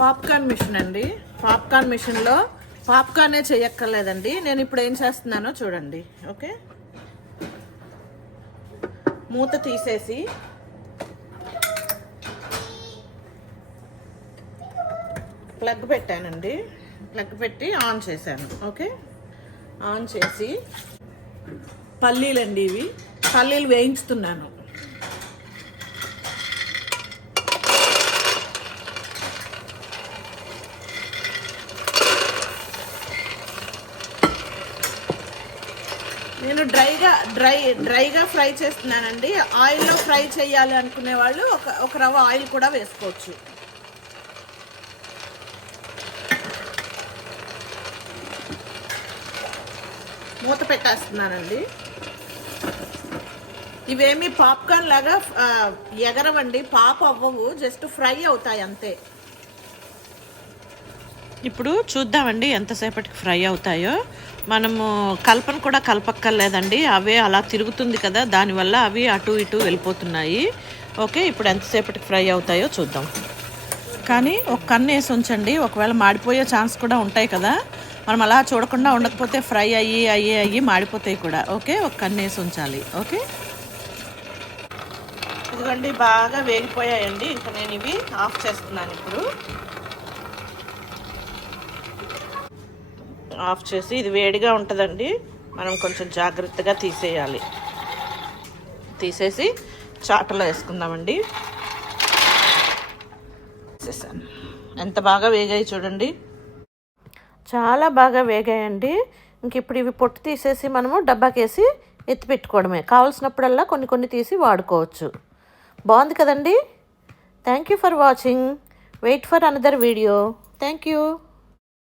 Popcorn machine అండి. Popcorn మిషన్లో పాప్కార్నే చేయక్కర్లేదండి. నేను ఇప్పుడు ఏం చేస్తున్నానో చూడండి. ఓకే, మూత తీసేసి ప్లగ్ పెట్టానండి. ప్లగ్ పెట్టి ఆన్ చేశాను. ఓకే, ఆన్ చేసి పల్లీలండి, ఇవి పల్లీలు వేయించుతున్నాను. నేను డ్రైగా ఫ్రై చేస్తున్నానండి. ఆయిల్లో ఫ్రై చేయాలి అనుకునే వాళ్ళు ఒక రవ్వ ఆయిల్ కూడా వేసుకోవచ్చు. మూత పెట్టేస్తున్నానండి. ఇవేమి పాప్కార్న్ లాగా ఎగరవండి, పాప్ అవ్వవు, జస్ట్ ఫ్రై అవుతాయి అంతే. ఇప్పుడు చూద్దామండి ఎంతసేపటికి ఫ్రై అవుతాయో. మనము కలపను కూడా కలపక్కర్లేదండి, అవే అలా తిరుగుతుంది కదా, దానివల్ల అవి అటు ఇటు వెళ్ళిపోతున్నాయి. ఓకే, ఇప్పుడు ఎంతసేపటికి ఫ్రై అవుతాయో చూద్దాం. కానీ ఒక కన్ను వేసి ఉంచండి, ఒకవేళ మాడిపోయే ఛాన్స్ కూడా ఉంటాయి కదా. మనం అలా చూడకుండా ఉండకపోతే ఫ్రై అయ్యి మాడిపోతాయి కూడా. ఓకే, ఒక కన్ను వేసి ఉంచాలి. ఓకే, ఇదిగోండి బాగా వేగిపోయాయండి. ఇంకా నేను ఇవి ఆఫ్ చేస్తున్నాను. ఇప్పుడు ఆఫ్ చేసి, ఇది వేడిగా ఉంటుందండి, మనం కొంచెం జాగ్రత్తగా తీసేయాలి. తీసేసి చాటలో వేసుకుందామండి. వేసేసాను. ఎంత బాగా వేగాయి చూడండి, చాలా బాగా వేగాయండి. ఇంక ఇప్పుడు ఇవి పొట్టు తీసేసి మనము డబ్బాకేసి ఎత్తి పెట్టుకోవడమే. కావాల్సినప్పుడల్లా కొన్ని తీసి వాడుకోవచ్చు. బాగుంది కదండి. Thank you for watching. Wait for another video. Thank you.